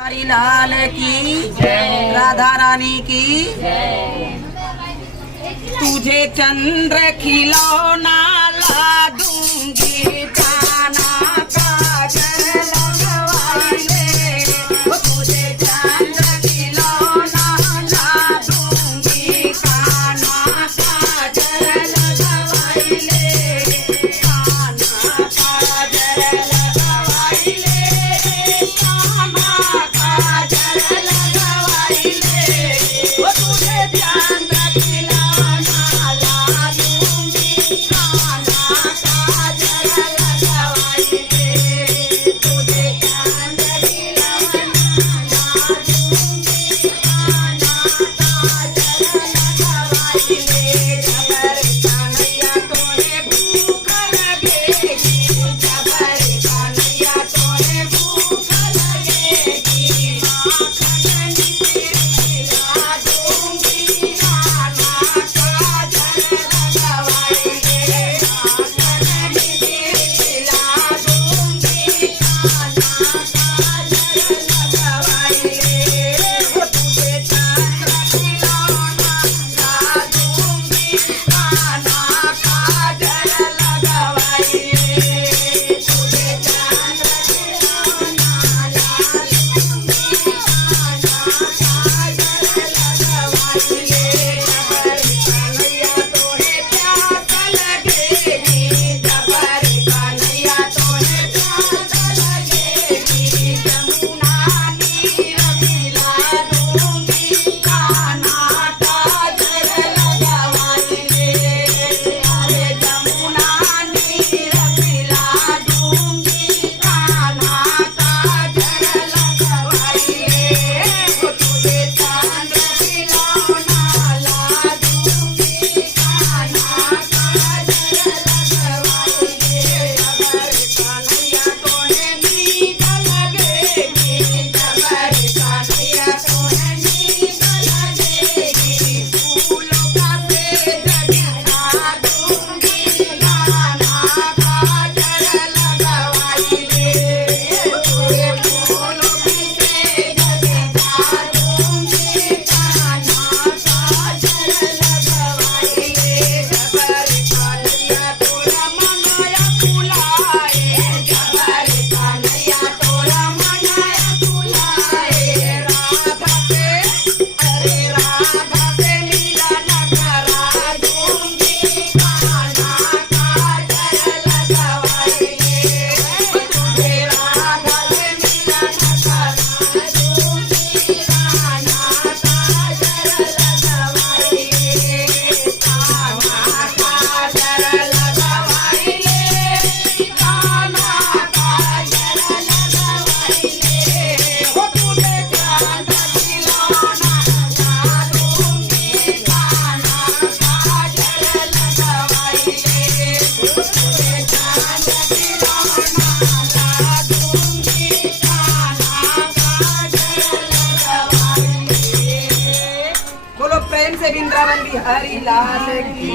हरी लाल की जय, राधा रानी की जय। तुझे चंद्र खिलौना ला दूंगी, काना काजल लगवाई ले। तुझे चंद्र खिलौना ला दूंगी, काना काजल लगवाई ले। काना काजल लगवाई ले, काना काजल लगवाई ले। तुझे चंद्र खिलौना ला दूंगी, काना काजल लगवाई ले। तुझे चंद्र खिलौना ला दूंगी, काना काजल लगवाई ले। जबर कन्हैया तोरे भूख लगेगी, जबर कन्हैया तोरे भूख लगेगी। माखन खिला दूंगी, काना काजल लगवाई ले। माखन खिला दूंगी, काना काजल लगवाई ले। तुझे चंद्र खिलौना ला दूंगी, काना काजल लगवाई ले। तुझे चंद्र खिलौना ला दूंगी, काना काजल लगवाई ले। जबर कन्हैया तोरे प्यास लगेगी, जबर कन्हैया तोरे प्यास लगेगी। जमुना नीर पिला दूंगी, काना काजल लगवाई ले। अरे जमुना नीर पिला दूंगी, काना काजल लगवाई ले। तुझे चंद्र खिलौना ला दूंगी, काना काजल लगवाई ले। जबर कन्हैया तोरे नीक लगेगी, जबर कन्हैया तोरे नीक लगेगी। फूलों का सेज बिछा दूंगी, काना काजल लगवाई ले। तुझे फूलों की सेज बिछा दूंगी, काना काजल लगवाई ले। जबर कन्हैया तोरा मनया फुलाए, जबर कन्हैया तोरा मनया फुलाए। राधा से अरे राधा से मिलन करा दूंगी, काना काजल लगवाई ले। तुझे राधा से मिलन करा दूंगी, काना काजल लगवाई ले। काना काजल लगवाई ले, काना काजल लगवाई ले। तुझे चंद्र खिलौना ला दूंगी, काना काजल लगवाई ले। तुझे चंद्र खिलौना ला दूंगी, काना काजल लगवाई ले। बोलो प्रेम से वृंदावन बिहारी लाल की।